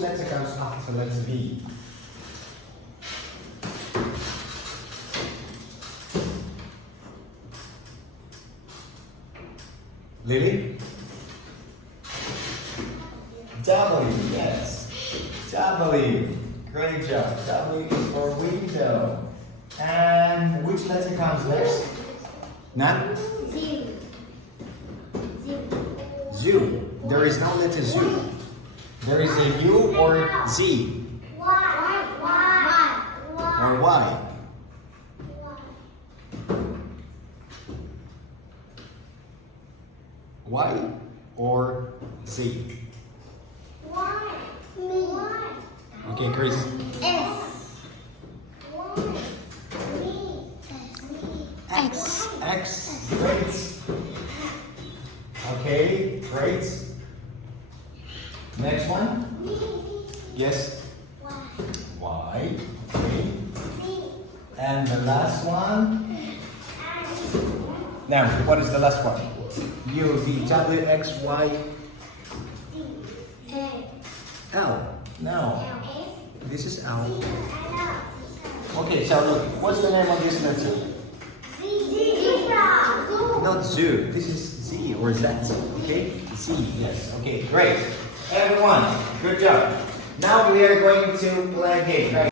letter comes after letter V? Lily? W, yes. W. Great job. W is for window. And which letter comes next? None? Z. Z. There is no letter Z. There is a U or Z or Y. Y or Z. Okay, Chris. X. X. Great. Okay, great. Next one. Yes. Y. Okay. And the last one. Now, what is the last one? U, V, W, X, Y, L. No. This is L. Okay, so look, what's the name of this letter? Not Z. This is Z or Z. Okay? Z, yes. Okay, great. Everyone, good job. Now we are going to play a game.